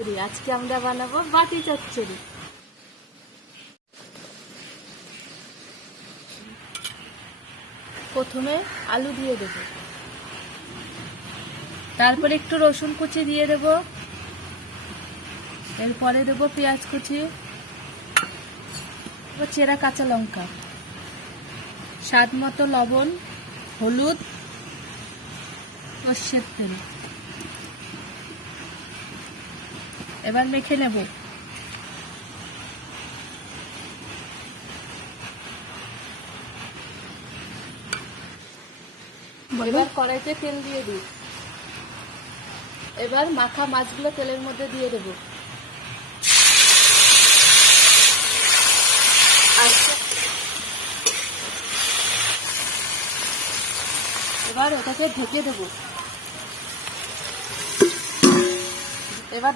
আজকে আমরা বানাবো বাটি চচ্চড়ি। প্রথমে আলু দিয়ে দেব, তারপরে একটু রসুন কুচি দিয়ে দেব, এরপরে দেব পেঁয়াজ কুচি, চেরা কাঁচা লঙ্কা, স্বাদ মতো লবণ, হলুদ, সর্ষের তেল। এবার মেখে নেব। এবার কড়াইতে তেল দিয়ে দিই। এবার মাখা মাছগুলো তেলের মধ্যে দিয়ে দেব। এবার ওটাকে ঢেকে দেব। এবার